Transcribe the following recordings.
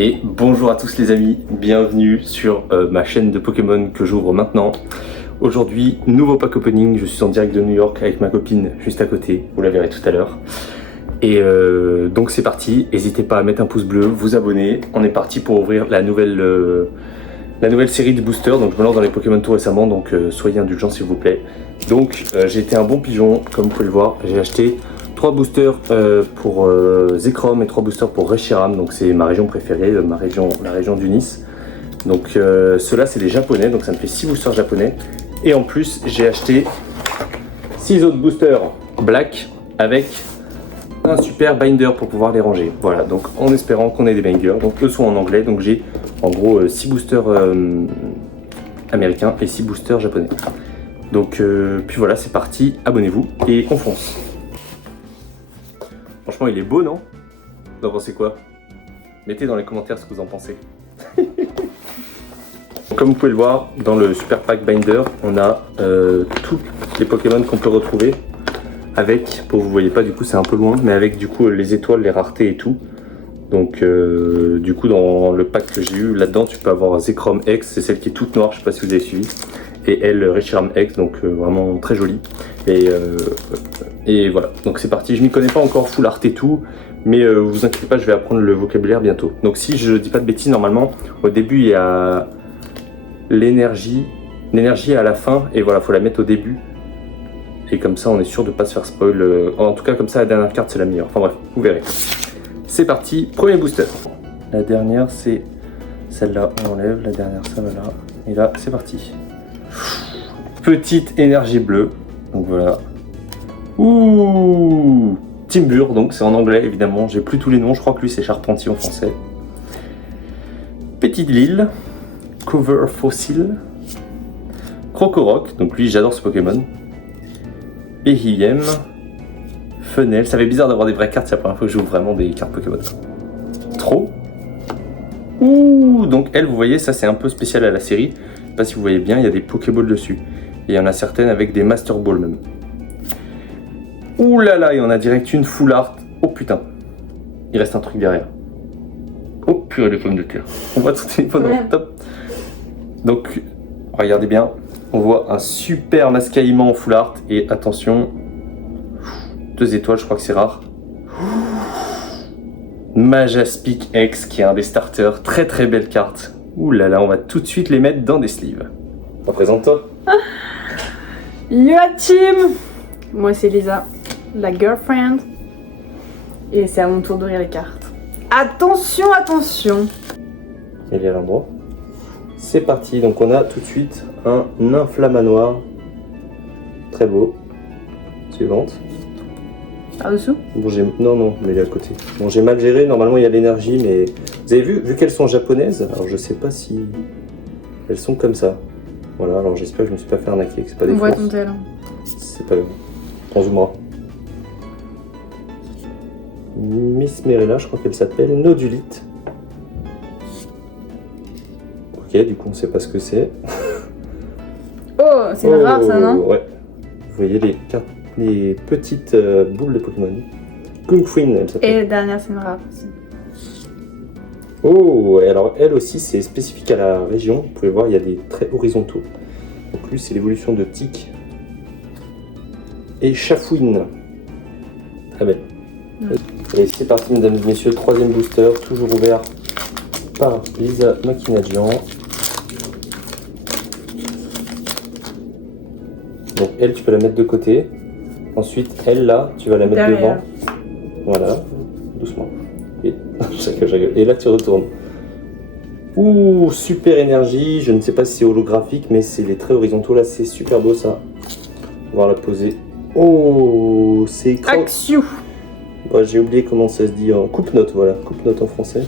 Et bonjour à tous les amis, bienvenue sur ma chaîne de Pokémon que j'ouvre maintenant. Aujourd'hui, nouveau pack opening, je suis en direct de New York avec ma copine juste à côté, vous la verrez tout à l'heure. Et donc c'est parti, n'hésitez pas à mettre un pouce bleu, vous abonner. On est parti pour ouvrir la nouvelle série de boosters. Donc je me lance dans les Pokémon tout récemment, donc soyez indulgents s'il vous plaît. Donc j'ai été un bon pigeon, comme vous pouvez le voir, j'ai acheté 3 boosters pour Zekrom et 3 boosters pour Reshiram, donc c'est ma région préférée, la région du Nice. Donc ceux-là c'est des japonais, donc ça me fait 6 boosters japonais. Et en plus j'ai acheté 6 autres boosters black avec un super binder pour pouvoir les ranger. Voilà, donc en espérant qu'on ait des bangers. Donc eux sont en anglais, donc j'ai en gros 6 boosters américains et 6 boosters japonais. Donc puis voilà, c'est parti, abonnez-vous et on fonce. Franchement, il est beau, non? Vous en pensez quoi? Mettez dans les commentaires ce que vous en pensez. Comme vous pouvez le voir, dans le Super Pack Binder, on a tous les Pokémon qu'on peut retrouver avec, pour vous voyez pas du coup c'est un peu loin, mais avec du coup les étoiles, les raretés et tout. Donc du coup dans le pack que j'ai eu, là-dedans tu peux avoir Zekrom X, c'est celle qui est toute noire, je sais pas si vous avez suivi. Et elle, Reshiram X, donc vraiment très jolie. Et voilà, donc c'est parti. Je m'y connais pas encore full art et tout, mais vous inquiétez pas, je vais apprendre le vocabulaire bientôt. Donc si je dis pas de bêtises, normalement, au début il y a l'énergie à la fin, et voilà, faut la mettre au début. Et comme ça on est sûr de pas se faire spoil. En tout cas comme ça la dernière carte c'est la meilleure. Enfin bref, vous verrez. C'est parti, premier booster. La dernière c'est celle-là, on enlève, la dernière celle-là. Et là c'est parti. Petite énergie bleue, donc voilà. Ouh, Timburr, donc c'est en anglais évidemment, j'ai plus tous les noms, je crois que lui c'est Charpentier en français. Petite Lille, Cover Fossil, Crocoroc, donc lui j'adore ce Pokémon. Behiem, Fenel, ça fait bizarre d'avoir des vraies cartes, c'est la première fois que je joue vraiment des cartes Pokémon. Trop. Ouh, donc elle vous voyez, ça c'est un peu spécial à la série, je sais pas si vous voyez bien, il y a des Pokéballs dessus. Et il y en a certaines avec des Master Balls même. Ouh là là, il y en a direct une full art. Oh putain, il reste un truc derrière. Oh purée, les pommes de terre. On voit toutes les pommes, top. Donc, regardez bien, on voit un super Mascaïman en full art. Et attention, 2 étoiles, je crois que c'est rare. Majaspic X, qui est un des starters. Très très belle carte. Ouh là là, on va tout de suite les mettre dans des sleeves. Représente-toi. Yo la team! Moi c'est Lisa, la girlfriend. Et c'est à mon tour d'ouvrir les cartes. Attention, attention! Il est à l'endroit. C'est parti, donc on a tout de suite un Inflamanoir. Très beau. Suivante. Par-dessous? Bon, non, mais il est à côté. Bon, j'ai mal géré, normalement il y a l'énergie, mais... Vous avez vu qu'elles sont japonaises, alors je sais pas si... Elles sont comme ça. Voilà, alors j'espère que je me suis pas fait arnaquer, que c'est pas des On voit fausses. ton tel. C'est pas grave. On zoomera. Miss Merella, je crois qu'elle s'appelle Nodulite. Ok, du coup on sait pas ce que c'est. Oh, c'est une rare ça, non? Ouais. Vous voyez les petites boules de Pokémon. Kungfuin, elle s'appelle. Et la dernière, c'est une rare aussi. Oh, et alors elle aussi c'est spécifique à la région. Vous pouvez voir, il y a des traits horizontaux. Donc lui c'est l'évolution de Tic. Et Chafouine. Très belle. Et c'est parti mesdames et messieurs, 3e booster, toujours ouvert par Lisa Makinadjian. Donc elle tu peux la mettre de côté. Ensuite elle là, tu vas la mettre devant. Voilà, doucement. Et, et là tu retournes. Ouh, super énergie, je ne sais pas si c'est holographique, mais c'est les traits horizontaux là, c'est super beau ça. On va la poser. Oh, c'est Axiou! Ouais, j'ai oublié comment ça se dit en coupe-note, voilà, coupe-note en français.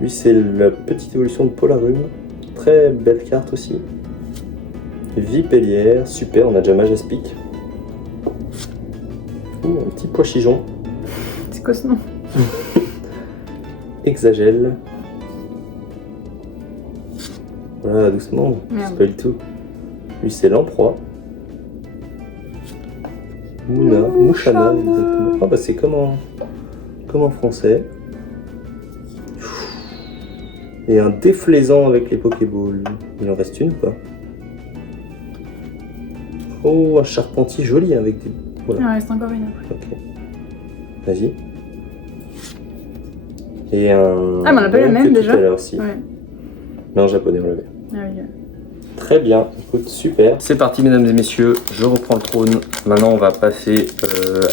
Lui c'est la petite évolution de Polarum, très belle carte aussi. Vipellière, super, on a déjà Majaspic. Ouh, un petit pois chigeon. C'est quoi ce nom? Exagèle. Voilà, doucement, c'est pas du tout. Lui c'est l'emproie. Mouchana, exactement. Ah bah c'est comme en français. Et un déflaisant avec les Pokéballs. Il en reste une ou pas? Oh, un Charpentier joli avec des... Voilà. Il en reste encore une après. Ok. Vas-y. Et un... Ah, mais on a pas la même déjà. Tout à l'heure aussi. Ouais. Mais en japonais, on l'avait. Ah oui. Très bien, écoute, super. C'est parti, mesdames et messieurs, je reprends le trône. Maintenant, on va passer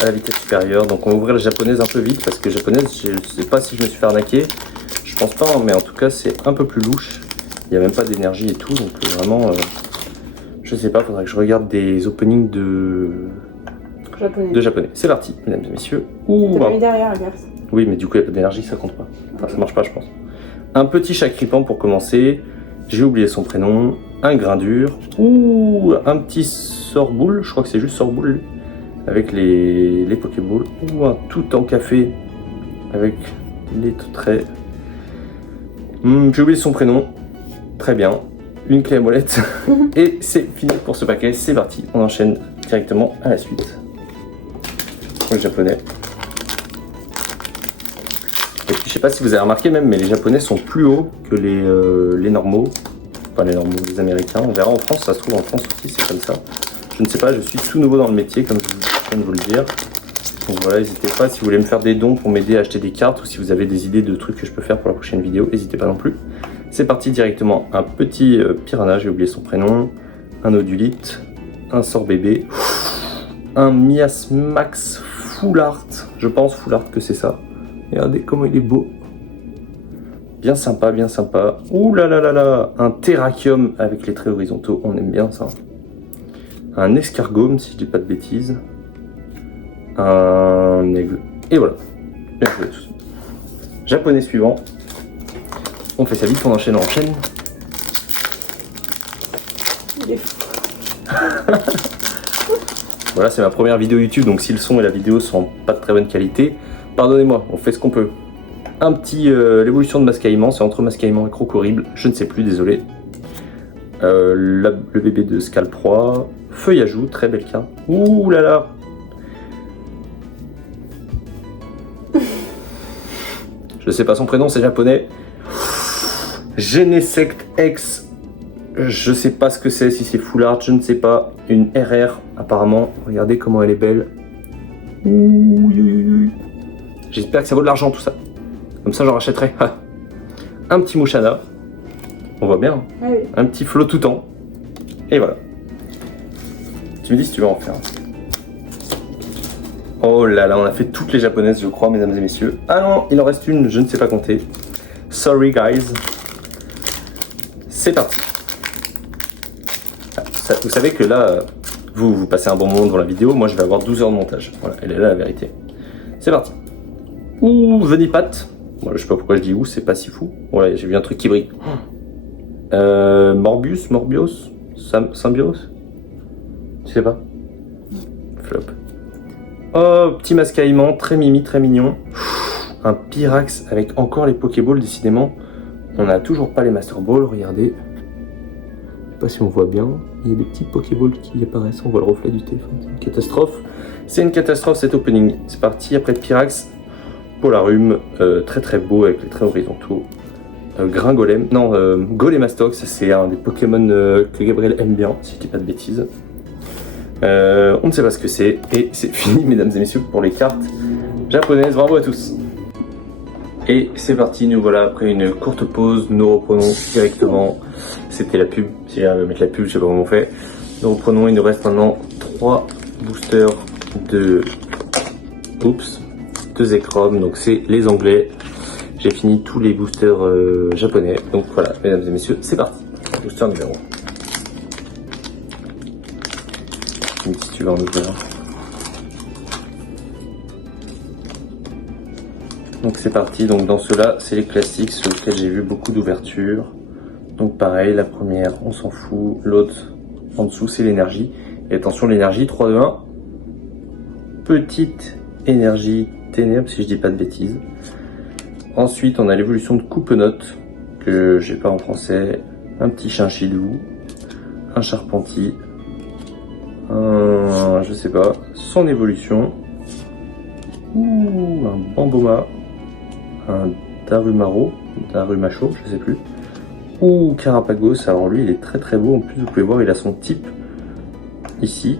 à la vitesse supérieure. Donc, on va ouvrir la japonaise un peu vite parce que japonaise, je sais pas si je me suis fait arnaquer. Je pense pas, hein, mais en tout cas, c'est un peu plus louche. Il n'y a même pas d'énergie et tout, donc vraiment, je sais pas, faudrait que je regarde des openings de japonais. C'est parti, mesdames et messieurs. T'as pas mis derrière, regarde. Oui, mais du coup, il n'y a pas d'énergie, ça compte pas. Enfin, ça marche pas, je pense. Un petit Chakripan pour commencer. J'ai oublié son prénom. Un Grindur. Ouh, un petit Sorboule. Je crois que c'est juste Sorboule, lui. Avec les Pokéballs. Ou un tout en café. Avec les traits. J'ai oublié son prénom. Très bien. Une clé à molette. Et c'est fini pour ce paquet. C'est parti. On enchaîne directement à la suite. Pour le japonais. Et puis, je sais pas si vous avez remarqué même, mais les japonais sont plus hauts que les normaux. Enfin, les normaux, les américains. On verra en France, ça se trouve en France aussi, c'est comme ça. Je ne sais pas, je suis tout nouveau dans le métier, comme je viens de vous le dire. Donc voilà, n'hésitez pas, si vous voulez me faire des dons pour m'aider à acheter des cartes, ou si vous avez des idées de trucs que je peux faire pour la prochaine vidéo, n'hésitez pas non plus. C'est parti directement, un petit piranha, j'ai oublié son prénom, un Odulite, un sort bébé, un Miasmax Full Art, je pense Full Art que c'est ça. Regardez comment il est beau. Bien sympa, bien sympa. Ouh là là là là, un Terrakium avec les traits horizontaux, on aime bien ça. Un Escargome, si je dis pas de bêtises. Un aigle. Et voilà. Bien joué tous. Japonais suivant. On fait ça vite, on enchaîne. Il est fou. Voilà, c'est ma première vidéo YouTube, donc si le son et la vidéo sont pas de très bonne qualité, pardonnez-moi, on fait ce qu'on peut. Un petit, l'évolution de Mascaïman, c'est entre Mascaïman et Crocorrible, je ne sais plus, désolé. Le bébé de Scalproie, Feuillajou, très belle carte. Ouh là là. Je sais pas son prénom, c'est japonais. Genesect X, je sais pas ce que c'est, si c'est Full Art, je ne sais pas. Une RR, apparemment, regardez comment elle est belle. Ouh, j'espère que ça vaut de l'argent tout ça. Comme ça, j'en rachèterai. Un petit Mouchana. On voit bien. Ah oui. Un petit flot tout temps. Et voilà. Tu me dis si tu veux en faire. Oh là là, on a fait toutes les japonaises, je crois, mesdames et messieurs. Ah non, il en reste une, je ne sais pas compter. Sorry, guys. C'est parti. Vous savez que là, vous passez un bon moment devant la vidéo. Moi, je vais avoir 12 heures de montage. Voilà, elle est là la vérité. C'est parti. Ouh, Venipat. Bon, je sais pas pourquoi je dis ouh, c'est pas si fou. Ouais, j'ai vu un truc qui brille. Morbius, Symbios. Je sais pas. Flop. Oh, petit Mascaïman, très mimi, très mignon. Un Pyrax avec encore les Pokéballs, décidément. On n'a toujours pas les Master Balls, regardez. Je sais pas si on voit bien. Il y a des petits Pokéballs qui apparaissent, on voit le reflet du téléphone. C'est une catastrophe. C'est une catastrophe cet opening. C'est parti, après Pyrax. Polarum, très très beau avec les traits horizontaux. Gringolem, non, Golemastox, c'est un des Pokémon que Gabriel aime bien, si je dis pas de bêtises. On ne sait pas ce que c'est, et c'est fini, mesdames et messieurs, pour les cartes japonaises. Bravo à tous. Et c'est parti, nous voilà après une courte pause, nous reprenons directement. C'était la pub, si j'arrive à mettre la pub, je sais pas comment on fait. Nous reprenons, il nous reste maintenant 3 boosters de... Oups. 2 Zekrom, donc c'est les anglais. J'ai fini tous les boosters japonais. Donc voilà, mesdames et messieurs, c'est parti. Booster numéro 1. Si tu veux en ouvrir. Donc c'est parti, donc dans ceux-là, c'est les classiques sur lesquels j'ai vu beaucoup d'ouvertures. Donc pareil, la première, on s'en fout. L'autre, en dessous, c'est l'énergie. Et attention, l'énergie, 3, 2, 1. Petite énergie ténèbres, si je dis pas de bêtises. Ensuite, on a l'évolution de Coupenote, que j'ai pas en français. Un petit Chinchilou, un Charpentier, je sais pas, son évolution. Ouh, un Bamboma, un Darumaro, Darumacho, je sais plus. Ou Carapagos, alors lui il est très très beau, en plus vous pouvez voir il a son type ici,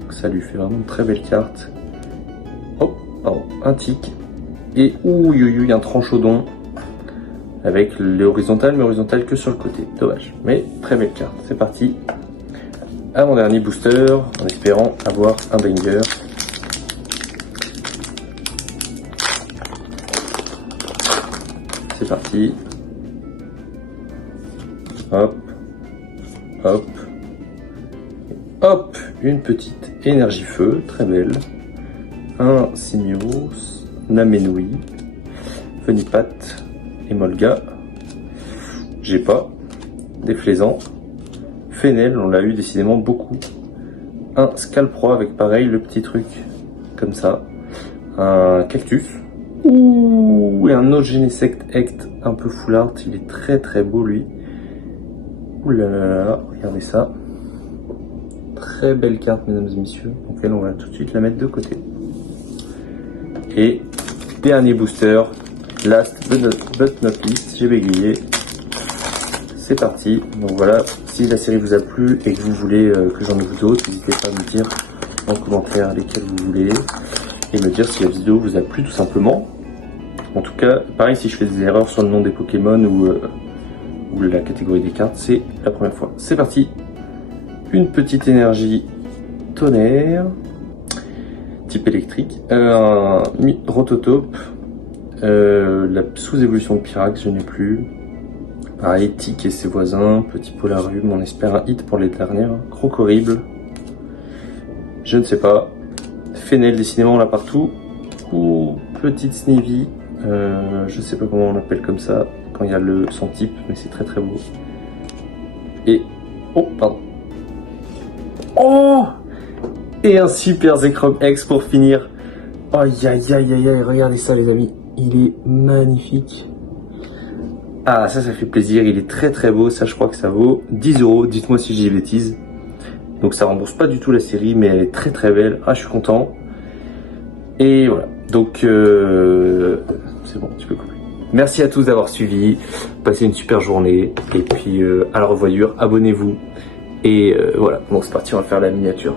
donc ça lui fait vraiment une très belle carte. Oh, pardon, un tic, et ouh, un tranchodon, avec l'horizontal, mais horizontal que sur le côté, dommage, mais très belle carte, c'est parti. Avant-dernier booster, en espérant avoir un banger. C'est parti. Hop, hop, hop, une petite énergie feu, très belle. Un Simios, Namenui, Fenipat, Emolga. J'ai pas. Déflaisant. Fenel, on l'a eu décidément beaucoup. Un Scalproie avec pareil le petit truc comme ça. Un Cactus. Ouh, et un autre Genesect Act un peu full art, il est très très beau lui. Ouh là là là, regardez ça. Très belle carte mesdames et messieurs. Donc elle on va tout de suite la mettre de côté. Et dernier booster, last but not least, j'ai bégayé. C'est parti. Donc voilà, si la série vous a plu et que vous voulez que j'en ouvre d'autres, n'hésitez pas à me dire en commentaire lesquels vous voulez. Et me dire si la vidéo vous a plu tout simplement. En tout cas, pareil si je fais des erreurs sur le nom des Pokémon ou la catégorie des cartes, c'est la première fois. C'est parti. Une petite énergie tonnerre, type électrique, un Rototope, la sous-évolution de Pyrax, je n'ai plus. Pareil, Tic et ses voisins, petit Polarium, on espère un hit pour les dernières. Crocorible, je ne sais pas. Fenel, décidément on l'a partout. Ou petite Snivy, je sais pas comment on l'appelle comme ça, quand il y a son type, mais c'est très très beau. Et, oh pardon. Oh, et un super Zekrom X pour finir. Aïe aïe aïe aïe aïe, regardez ça les amis, il est magnifique. Ah ça fait plaisir, il est très très beau, ça je crois que ça vaut 10 €, dites-moi si j'ai des bêtises. Donc ça rembourse pas du tout la série, mais elle est très très belle, ah je suis content. Et voilà, donc c'est bon, tu peux couper. Merci à tous d'avoir suivi, passez une super journée, et puis à la revoyure, abonnez-vous. Et voilà, bon c'est parti, on va faire la miniature.